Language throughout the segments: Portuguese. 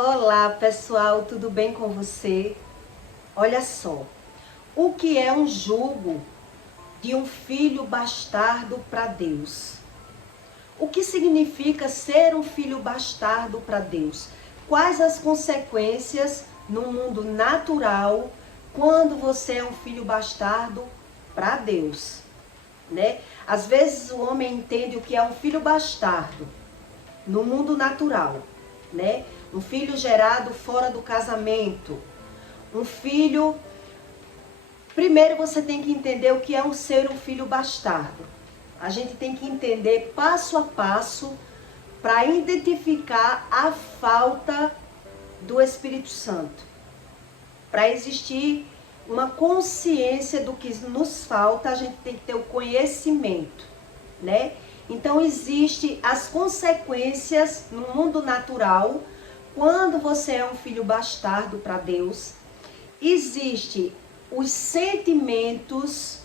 Olá pessoal, tudo bem com você? Olha só, o que é um jugo de um filho bastardo para Deus? O que significa ser um filho bastardo para Deus? Quais as consequências no mundo natural quando você é um filho bastardo para Deus? Né? Às vezes o homem entende o que é um filho bastardo no mundo natural, né? Um filho gerado fora do casamento, um filho... Primeiro você tem que entender o que é ser um filho bastardo. A gente tem que entender passo a passo para identificar a falta do Espírito Santo. Para existir uma consciência do que nos falta, a gente tem que ter o conhecimento, né? Então, existem as consequências no mundo natural, quando você é um filho bastardo para Deus. Existem os sentimentos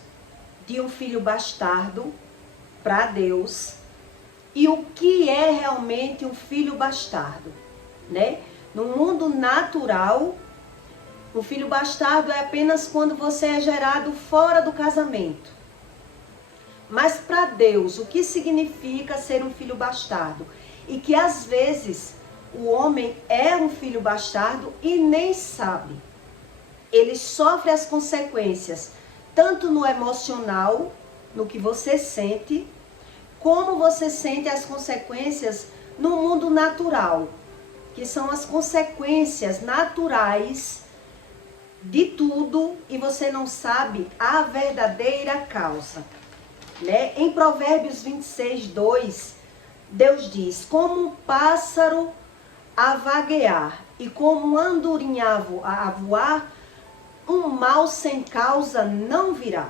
de um filho bastardo para Deus. E o que é realmente um filho bastardo, né? No mundo natural, um filho bastardo é apenas quando você é gerado fora do casamento. Mas para Deus, o que significa ser um filho bastardo? E que às vezes o homem é um filho bastardo e nem sabe. Ele sofre as consequências, tanto no emocional, no que você sente, como você sente as consequências no mundo natural, que são as consequências naturais de tudo e você não sabe a verdadeira causa. Né? Em Provérbios 26:2, Deus diz: como um pássaro a vaguear e como um andorinha a voar, um mal sem causa não virá.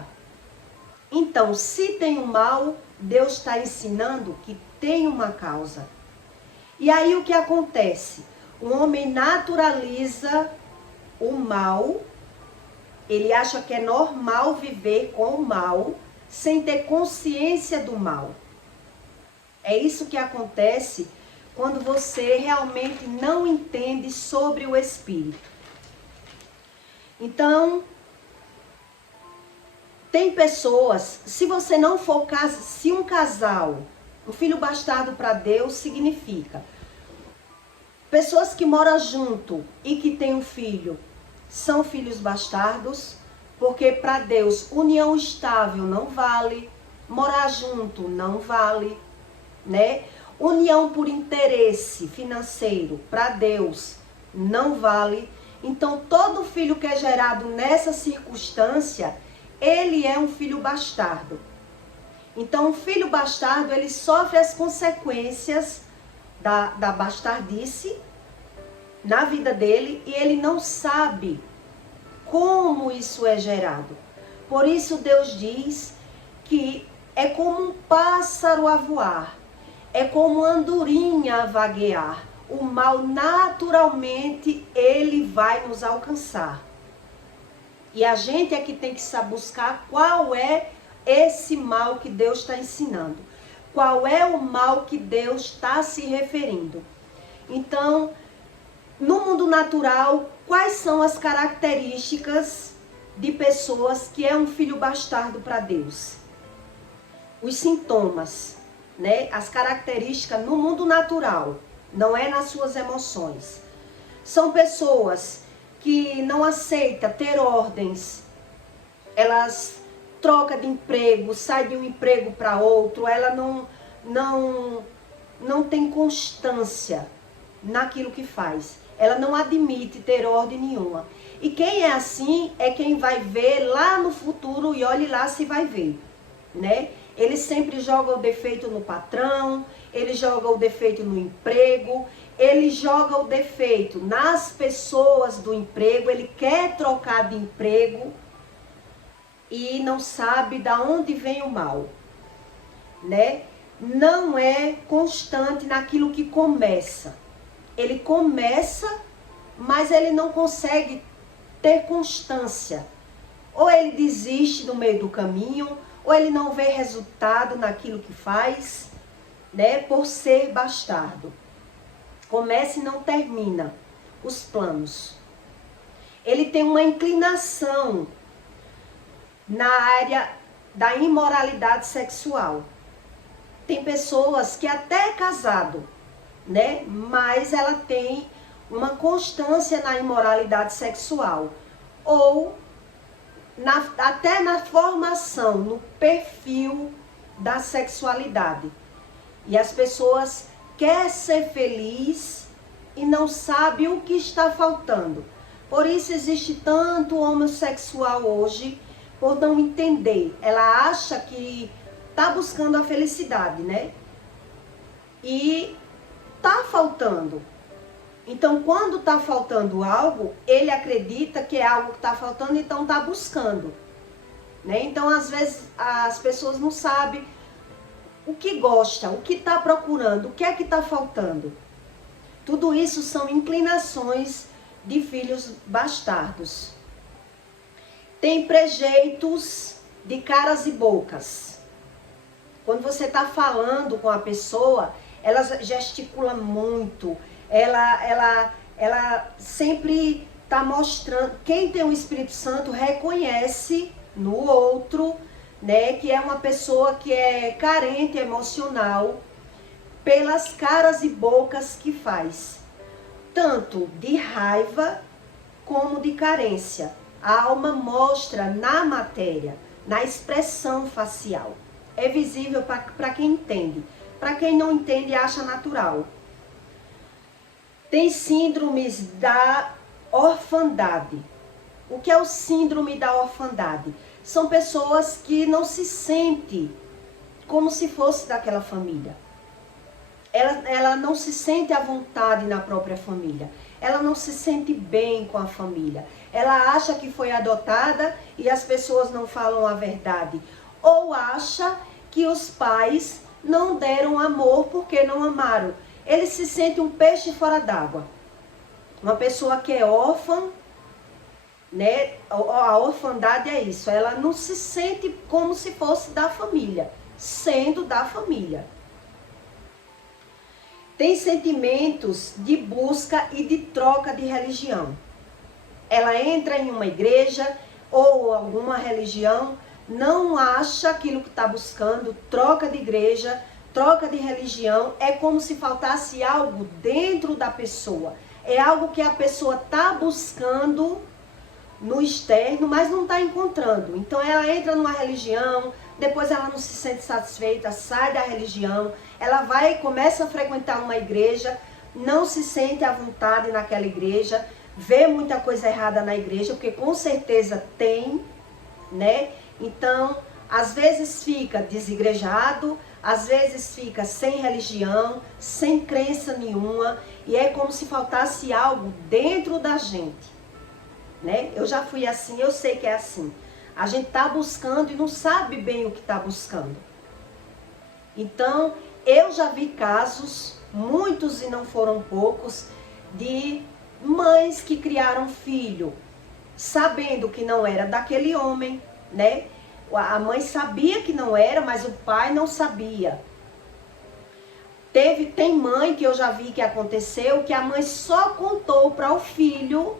Então, se tem um mal, Deus está ensinando que tem uma causa. E aí o que acontece? O homem naturaliza o mal, ele acha que é normal viver com o mal, sem ter consciência do mal. É isso que acontece quando você realmente não entende sobre o Espírito. Então, tem pessoas, se você não for se um casal, um filho bastardo para Deus significa pessoas que moram junto e que têm um filho, são filhos bastardos. Porque para Deus, união estável não vale, morar junto não vale, né? União por interesse financeiro, para Deus, não vale. Então, todo filho que é gerado nessa circunstância, ele é um filho bastardo. Então, o filho bastardo, ele sofre as consequências da bastardice na vida dele e ele não sabe como isso é gerado. Por isso Deus diz que é como um pássaro a voar, é como uma andorinha a vaguear. O mal naturalmente ele vai nos alcançar. E a gente é que tem que buscar qual é esse mal que Deus está ensinando. Qual é o mal que Deus está se referindo. Então, no mundo natural, quais são as características de pessoas que é um filho bastardo para Deus? Os sintomas, né? As características no mundo natural, não é nas suas emoções. São pessoas que não aceitam ter ordens, elas trocam de emprego, saem de um emprego para outro, ela não tem constância naquilo que faz. Ela não admite ter ordem nenhuma. E quem é assim é quem vai ver lá no futuro e olhe lá se vai ver, né? Ele sempre joga o defeito no patrão, ele joga o defeito no emprego, ele joga o defeito nas pessoas do emprego, ele quer trocar de emprego e não sabe de onde vem o mal, né? Não é constante naquilo que começa. Ele começa, mas ele não consegue ter constância. Ou ele desiste no meio do caminho, ou ele não vê resultado naquilo que faz, né? Por ser bastardo. Começa e não termina. os planos. Ele tem uma inclinação na área da imoralidade sexual. Tem pessoas que até é casado, né? Mas ela tem uma constância na imoralidade sexual. Ou até na formação, no perfil da sexualidade. E as pessoas querem ser felizes e não sabem o que está faltando. Por isso existe tanto homossexual hoje, por não entender. Ela acha que está buscando a felicidade, né? E está faltando. Então, quando está faltando algo, ele acredita que é algo que está faltando, então está buscando. Né? Então, às vezes, as pessoas não sabem o que gosta, o que está procurando, o que é que está faltando. Tudo isso são inclinações de filhos bastardos. Tem trejeitos de caras e bocas. Quando você está falando com a pessoa, ela gesticula muito, ela sempre está mostrando. Quem tem o Espírito Santo reconhece no outro, né, que é uma pessoa que é carente emocional, pelas caras e bocas que faz, tanto de raiva como de carência. A alma mostra na matéria, na expressão facial. É visível para quem entende. Para quem não entende, acha natural. Tem síndromes da orfandade. O que é o síndrome da orfandade? São pessoas que não se sentem como se fosse daquela família. Ela não se sente à vontade na própria família. Ela não se sente bem com a família. Ela acha que foi adotada e as pessoas não falam a verdade. Ou acha que os pais não deram amor porque não amaram. Ele se sente um peixe fora d'água. Uma pessoa que é órfã, né? A orfandade é isso. Ela não se sente como se fosse da família, sendo da família. Tem sentimentos de busca e de troca de religião. Ela entra em uma igreja ou alguma religião, não acha aquilo que está buscando, troca de igreja, troca de religião, é como se faltasse algo dentro da pessoa. É algo que a pessoa está buscando no externo, mas não está encontrando. Então ela entra numa religião, depois ela não se sente satisfeita, sai da religião, ela vai e começa a frequentar uma igreja, não se sente à vontade naquela igreja, vê muita coisa errada na igreja, porque com certeza tem, né? Então, às vezes fica desigrejado, às vezes fica sem religião, sem crença nenhuma, e é como se faltasse algo dentro da gente, né? Eu já fui assim, eu sei que é assim. A gente está buscando e não sabe bem o que está buscando. Então, eu já vi casos, muitos e não foram poucos, de mães que criaram filho, sabendo que não era daquele homem, né? A mãe sabia que não era, mas o pai não sabia. Tem mãe que eu já vi que aconteceu, que a mãe só contou para o filho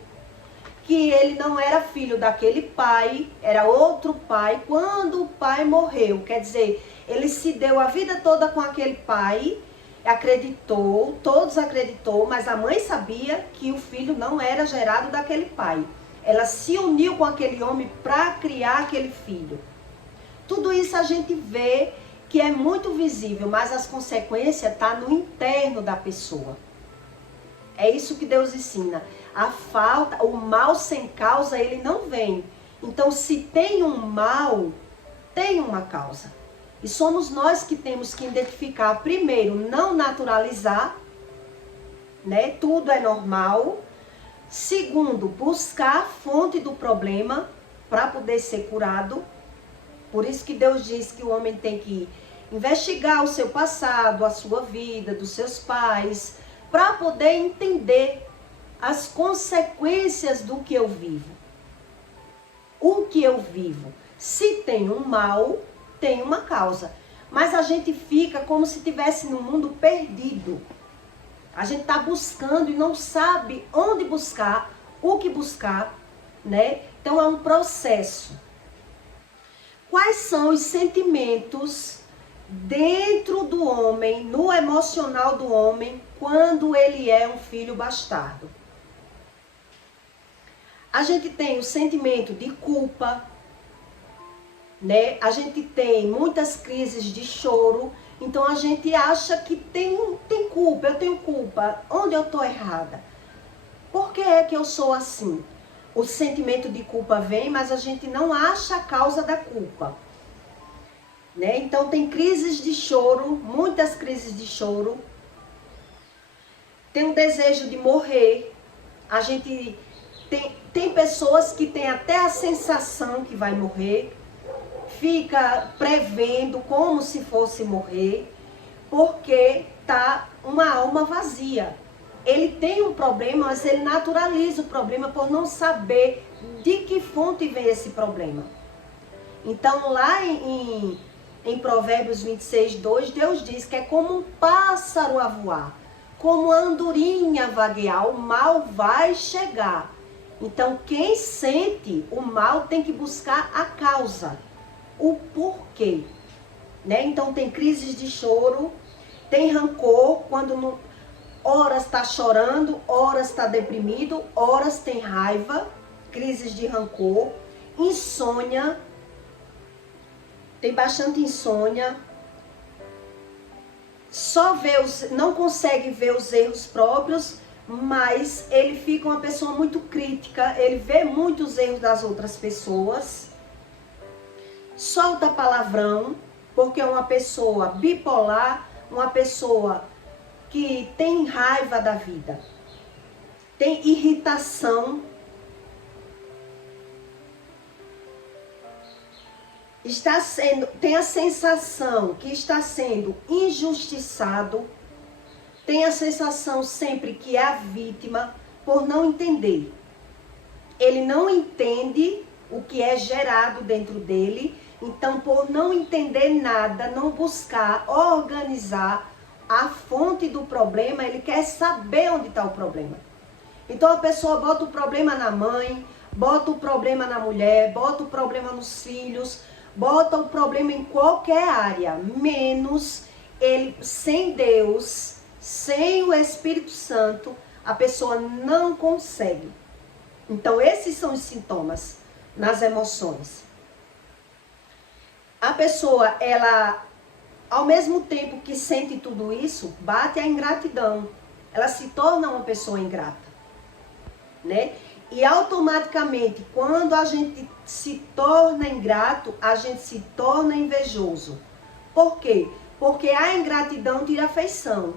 que ele não era filho daquele pai, era outro pai, quando o pai morreu. Quer dizer, ele se deu a vida toda com aquele pai, acreditou, todos acreditou, mas a mãe sabia que o filho não era gerado daquele pai. Ela se uniu com aquele homem para criar aquele filho. Tudo isso a gente vê que é muito visível, mas as consequências estão no interno da pessoa. É isso que Deus ensina. A falta, o mal sem causa, ele não vem. Então, se tem um mal, tem uma causa. E somos nós que temos que identificar, primeiro, não naturalizar, né? Tudo é normal. Segundo, buscar a fonte do problema para poder ser curado. Por isso que Deus diz que o homem tem que investigar o seu passado, a sua vida, dos seus pais, para poder entender as consequências do que eu vivo. O que eu vivo. Se tem um mal, tem uma causa. Mas a gente fica como se estivesse num mundo perdido. A gente está buscando e não sabe onde buscar, o que buscar, né? Então é um processo. Quais são os sentimentos dentro do homem, no emocional do homem, quando ele é um filho bastardo? A gente tem o sentimento de culpa, né? A gente tem muitas crises de choro, então a gente acha que tem culpa, eu tenho culpa, onde eu estou errada? Por que é que eu sou assim? O sentimento de culpa vem, mas a gente não acha a causa da culpa, né? Então tem crises de choro, muitas crises de choro. Tem um desejo de morrer. A gente tem pessoas que têm até a sensação que vai morrer, fica prevendo como se fosse morrer, porque tá uma alma vazia. Ele tem um problema, mas ele naturaliza o problema por não saber de que fonte vem esse problema. Então, lá em Provérbios 26, 2, Deus diz que é como um pássaro a voar, como a andorinha a vaguear, o mal vai chegar. Então, quem sente o mal tem que buscar a causa, o porquê, né? Então, tem crises de choro, tem rancor, quando não... horas está chorando, horas está deprimido, horas tem raiva, crises de rancor, insônia, tem bastante insônia, não consegue ver os erros próprios, mas ele fica uma pessoa muito crítica, ele vê muitos erros das outras pessoas, solta palavrão, porque é uma pessoa bipolar, uma pessoa que tem raiva da vida, tem irritação, tem a sensação que está sendo injustiçado, tem a sensação sempre que é a vítima, por não entender. Ele não entende o que é gerado dentro dele, então por não entender nada, não buscar organizar a fonte do problema, ele quer saber onde está o problema. Então a pessoa bota o problema na mãe, bota o problema na mulher, bota o problema nos filhos, bota o problema em qualquer área, menos ele, sem Deus, sem o Espírito Santo, a pessoa não consegue. Então esses são os sintomas nas emoções. A pessoa, ela, ao mesmo tempo que sente tudo isso, bate a ingratidão. Ela se torna uma pessoa ingrata, né? E automaticamente, quando a gente se torna ingrato, a gente se torna invejoso. Por quê? Porque a ingratidão tira afeição.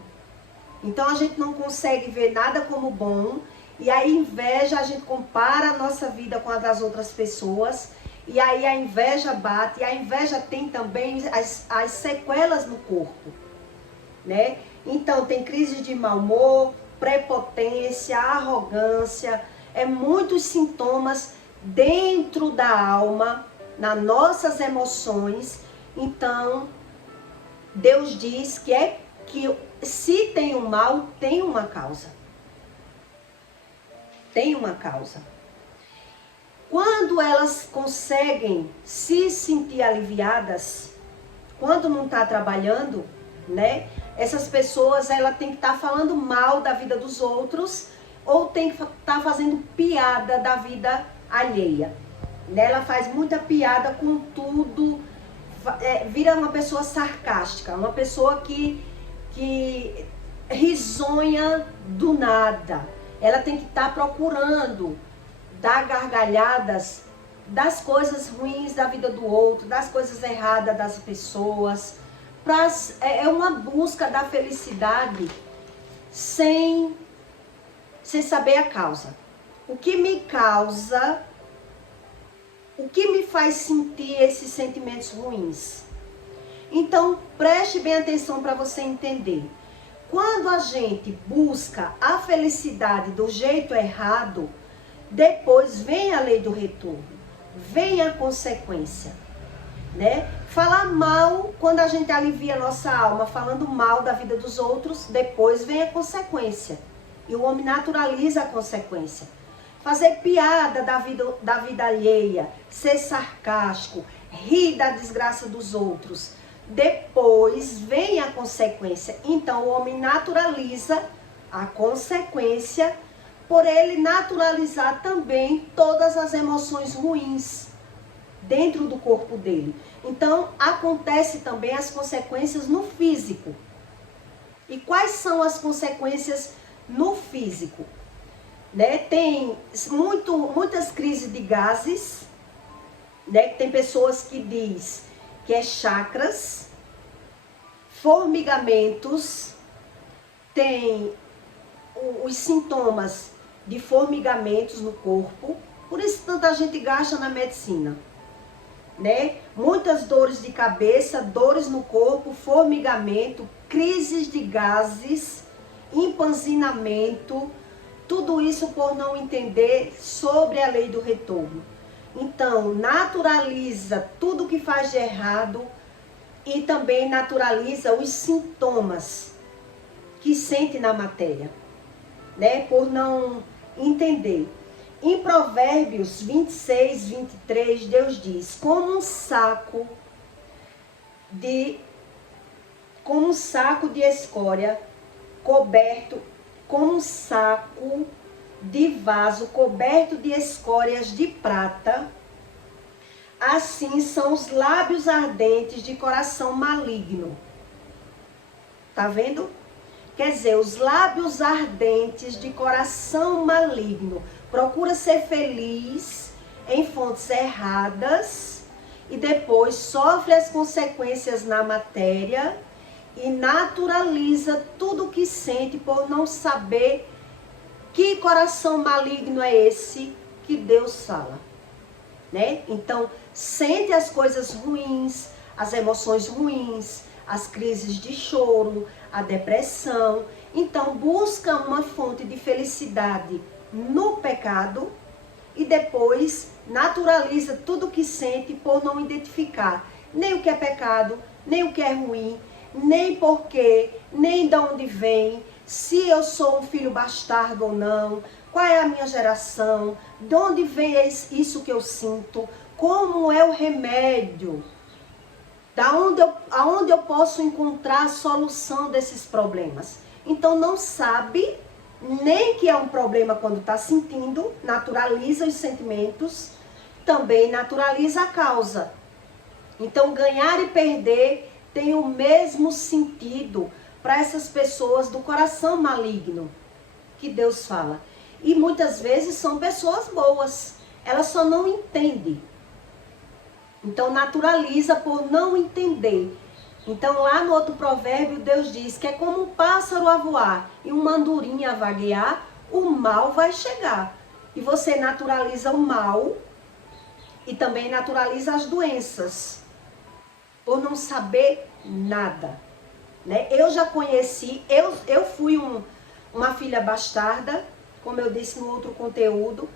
Então a gente não consegue ver nada como bom. E a inveja, a gente compara a nossa vida com a das outras pessoas. E aí a inveja bate. E a inveja tem também as sequelas no corpo, né? Então tem crise de mau humor, prepotência, arrogância. Muitos sintomas dentro da alma, nas nossas emoções. Então, Deus diz que se tem um mal, tem uma causa. Tem uma causa. Quando elas conseguem se sentir aliviadas, quando não está trabalhando, né? Essas pessoas, ela tem que estar falando mal da vida dos outros, ou tem que estar fazendo piada da vida alheia. Ela faz muita piada com tudo, vira uma pessoa sarcástica, uma pessoa que risonha do nada. Ela tem que estar procurando dar gargalhadas das coisas ruins da vida do outro, das coisas erradas das pessoas. É uma busca da felicidade sem saber a causa. O que me faz sentir esses sentimentos ruins? Então, preste bem atenção para você entender. Quando a gente busca a felicidade do jeito errado, depois vem a lei do retorno, vem a consequência. né? Falar mal, quando a gente alivia a nossa alma falando mal da vida dos outros, depois vem a consequência. E o homem naturaliza a consequência. Fazer piada da vida alheia, ser sarcástico, rir da desgraça dos outros, depois vem a consequência. Então o homem naturaliza a consequência por ele naturalizar também todas as emoções ruins dentro do corpo dele. Então acontece também as consequências no físico. E quais são as consequências no físico? Né? Tem muitas crises de gases, né? Tem pessoas que diz que é chakras, formigamentos, tem os sintomas de formigamentos no corpo, por isso tanta gente gasta na medicina, né? Muitas dores de cabeça, dores no corpo, formigamento, crises de gases, empanzinamento, tudo isso por não entender sobre a lei do retorno. Então, naturaliza tudo que faz de errado e também naturaliza os sintomas que sente na matéria, né? Por não entender. Em Provérbios 26, 23, Deus diz: como um saco de escória coberto, como um saco de vaso coberto de escórias de prata, assim são os lábios ardentes de coração maligno. Tá vendo? Quer dizer, os lábios ardentes de coração maligno. Procura ser feliz em fontes erradas e depois sofre as consequências na matéria e naturaliza tudo o que sente por não saber que coração maligno é esse que Deus fala, né? Então, sente as coisas ruins, as emoções ruins, as crises de choro, a depressão. Então, busca uma fonte de felicidade no pecado e depois naturaliza tudo o que sente por não identificar nem o que é pecado, nem o que é ruim, nem porquê, nem de onde vem, se eu sou um filho bastardo ou não, qual é a minha geração, de onde vem isso que eu sinto, como é o remédio, aonde eu posso encontrar a solução desses problemas. Então não sabe nem que é um problema quando está sentindo, naturaliza os sentimentos, também naturaliza a causa. Então ganhar e perder tem o mesmo sentido para essas pessoas do coração maligno que Deus fala. E muitas vezes são pessoas boas, elas só não entendem. Então naturaliza por não entender. Então lá no outro provérbio Deus diz que é como um pássaro a voar e uma andorinha a vaguear, o mal vai chegar. E você naturaliza o mal e também naturaliza as doenças, por não saber nada, né? Eu já conheci, eu fui uma filha bastarda, como eu disse no outro conteúdo,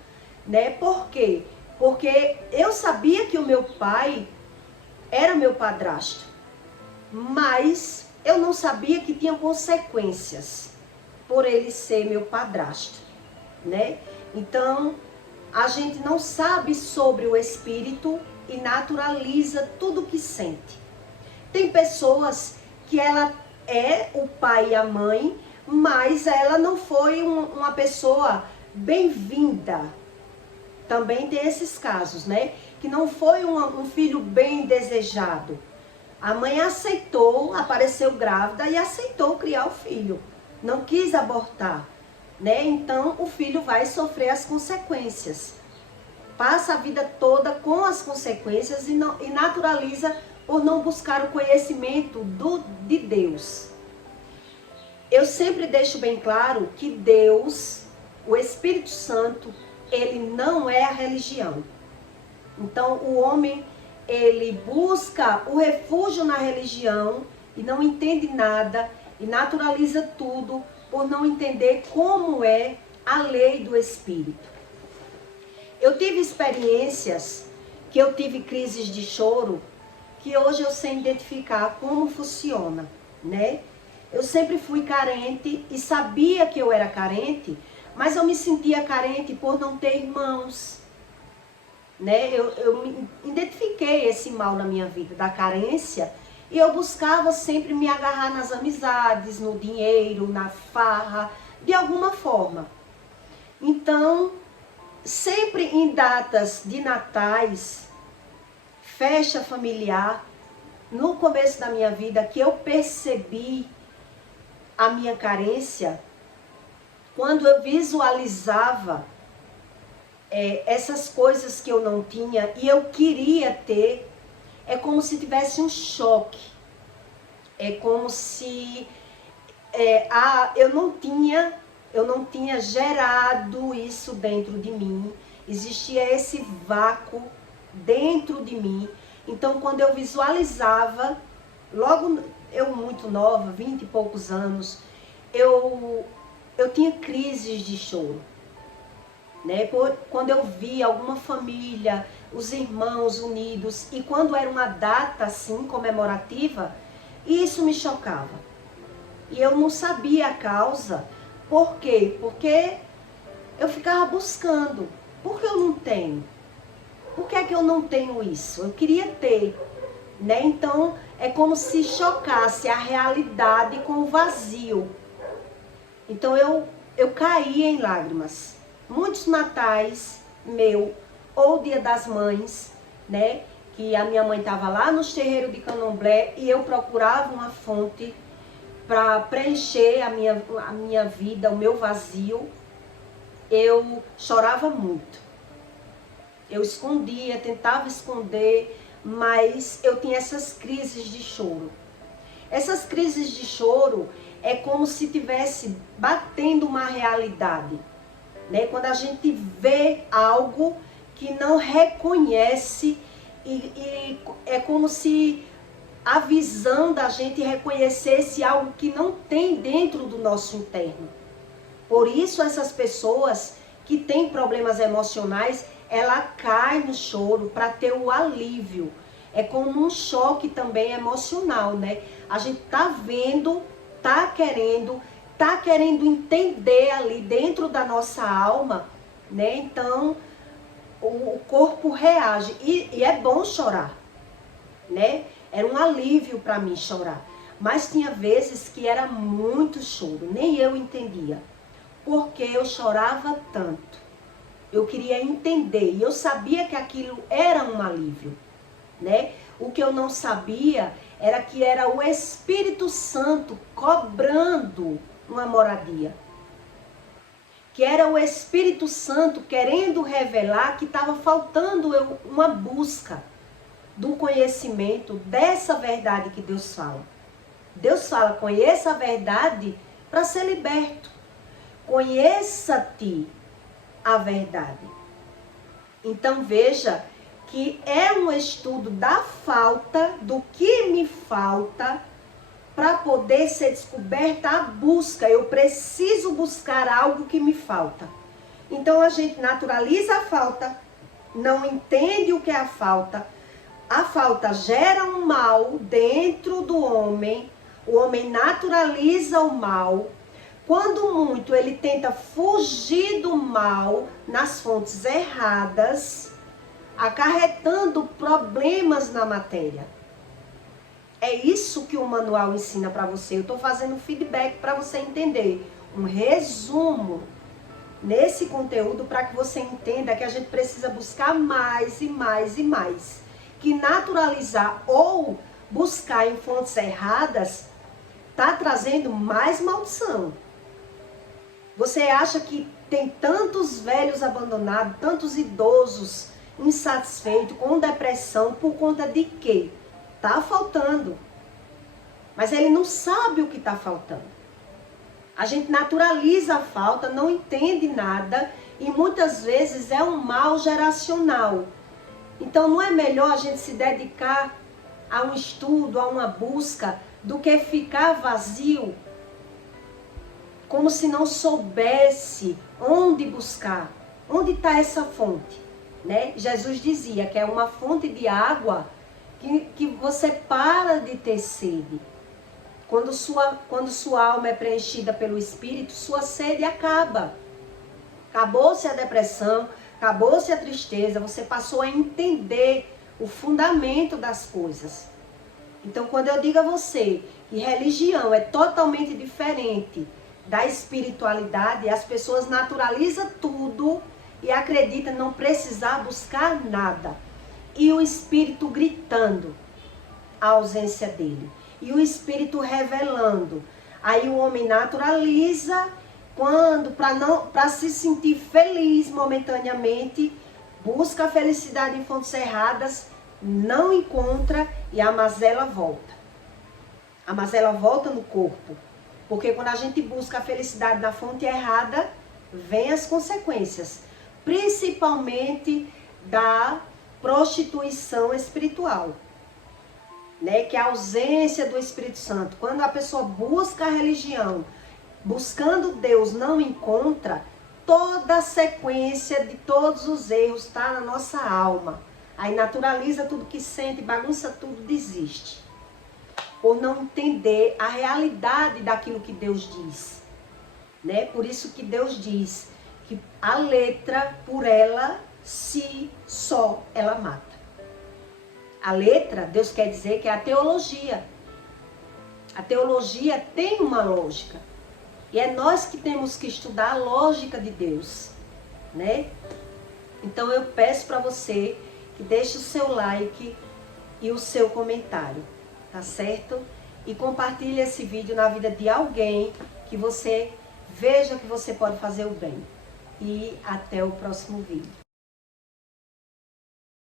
né? Por quê? Porque eu sabia que o meu pai era meu padrasto, mas eu não sabia que tinha consequências por ele ser meu padrasto, né? Então, a gente não sabe sobre o espírito e naturaliza tudo que sente. Tem pessoas que ela é o pai e a mãe, mas ela não foi uma pessoa bem-vinda. Também tem esses casos, né? Que não foi um filho bem desejado. A mãe aceitou, apareceu grávida e aceitou criar o filho. Não quis abortar, né? Então o filho vai sofrer as consequências. Passa a vida toda com as consequências e naturaliza por não buscar o conhecimento de Deus. Eu sempre deixo bem claro que Deus, o Espírito Santo, ele não é a religião. Então o homem, ele busca o refúgio na religião e não entende nada e naturaliza tudo por não entender como é a lei do Espírito. Eu tive experiências que eu tive crises de choro que hoje eu sei identificar como funciona, né? Eu sempre fui carente e sabia que eu era carente, mas eu me sentia carente por não ter irmãos, né? Eu me identifiquei esse mal na minha vida, da carência, e eu buscava sempre me agarrar nas amizades, no dinheiro, na farra, de alguma forma. Então, sempre em datas de natais, festa familiar, no começo da minha vida, que eu percebi a minha carência, quando eu visualizava essas coisas que eu não tinha e eu queria ter, é como se tivesse um choque. É como se eu não tinha gerado isso dentro de mim. Existia esse vácuo dentro de mim. Então, quando eu visualizava, logo eu muito nova, 20 e poucos anos, eu tinha crises de choro. Né? Quando eu via alguma família, os irmãos unidos, e quando era uma data assim comemorativa, isso me chocava. E eu não sabia a causa. Por quê? Porque eu ficava buscando. Por que eu não tenho? Por que é que eu não tenho isso? Eu queria ter. Né? Então, é como se chocasse a realidade com o vazio. Então, eu caía em lágrimas. Muitos natais meu, ou Dia das Mães, né? Que a minha mãe estava lá nos terreiros de Candomblé e eu procurava uma fonte para preencher a minha vida, o meu vazio. Eu chorava muito. Eu escondia, tentava esconder, mas eu tinha essas crises de choro. Essas crises de choro é como se tivesse batendo uma realidade. Né? Quando a gente vê algo que não reconhece e é como se a visão da gente reconhecesse algo que não tem dentro do nosso interno. Por isso essas pessoas que têm problemas emocionais, ela cai no choro para ter o alívio. É como um choque também emocional, né? A gente tá vendo, tá querendo entender ali dentro da nossa alma, né? Então, o corpo reage. E é bom chorar, né? Era um alívio para mim chorar. Mas tinha vezes que era muito choro, nem eu entendia. Porque eu chorava tanto. Eu queria entender e eu sabia que aquilo era um alívio, né? O que eu não sabia era que era o Espírito Santo cobrando uma moradia. Que era o Espírito Santo querendo revelar que estava faltando uma busca do conhecimento dessa verdade que Deus fala. Deus fala, conheça a verdade para ser liberto. Conheça-te a verdade. Então veja que é um estudo da falta, do que me falta, para poder ser descoberta a busca. Eu preciso buscar algo que me falta. Então a gente naturaliza a falta, não entende o que é a falta. A falta gera um mal dentro do homem. O homem naturaliza o mal. Quando muito ele tenta fugir do mal nas fontes erradas, acarretando problemas na matéria. É isso que o manual ensina para você. Eu estou fazendo feedback para você entender. Um resumo nesse conteúdo para que você entenda que a gente precisa buscar mais e mais e mais. Que naturalizar ou buscar em fontes erradas está trazendo mais maldição. Você acha que tem tantos velhos abandonados, tantos idosos insatisfeitos, com depressão, por conta de quê? Tá faltando. Mas ele não sabe o que está faltando. A gente naturaliza a falta, não entende nada e muitas vezes é um mal geracional. Então não é melhor a gente se dedicar a um estudo, a uma busca, do que ficar vazio, como se não soubesse onde buscar, onde está essa fonte, né? Jesus dizia que é uma fonte de água que você para de ter sede. Quando sua alma é preenchida pelo Espírito, sua sede acaba. Acabou-se a depressão, acabou-se a tristeza, você passou a entender o fundamento das coisas. Então, quando eu digo a você que religião é totalmente diferente da espiritualidade, as pessoas naturalizam tudo e acreditam não precisar buscar nada. E o Espírito gritando a ausência dele. E o Espírito revelando. Aí o homem naturaliza, para se sentir feliz momentaneamente, busca a felicidade em fontes erradas, não encontra e a mazela volta. A mazela volta no corpo. Porque quando a gente busca a felicidade na fonte errada, vem as consequências. Principalmente da prostituição espiritual. Né? Que é a ausência do Espírito Santo. Quando a pessoa busca a religião, buscando Deus, não encontra, toda a sequência de todos os erros está na nossa alma. Aí naturaliza tudo que sente, bagunça tudo, desiste. Por não entender a realidade daquilo que Deus diz. Né? Por isso que Deus diz que a letra, por ela, si, só, ela mata. A letra, Deus quer dizer que é a teologia. A teologia tem uma lógica. E é nós que temos que estudar a lógica de Deus. Né? Então eu peço para você que deixe o seu like e o seu comentário. Tá certo? E compartilhe esse vídeo na vida de alguém que você veja que você pode fazer o bem. E até o próximo vídeo.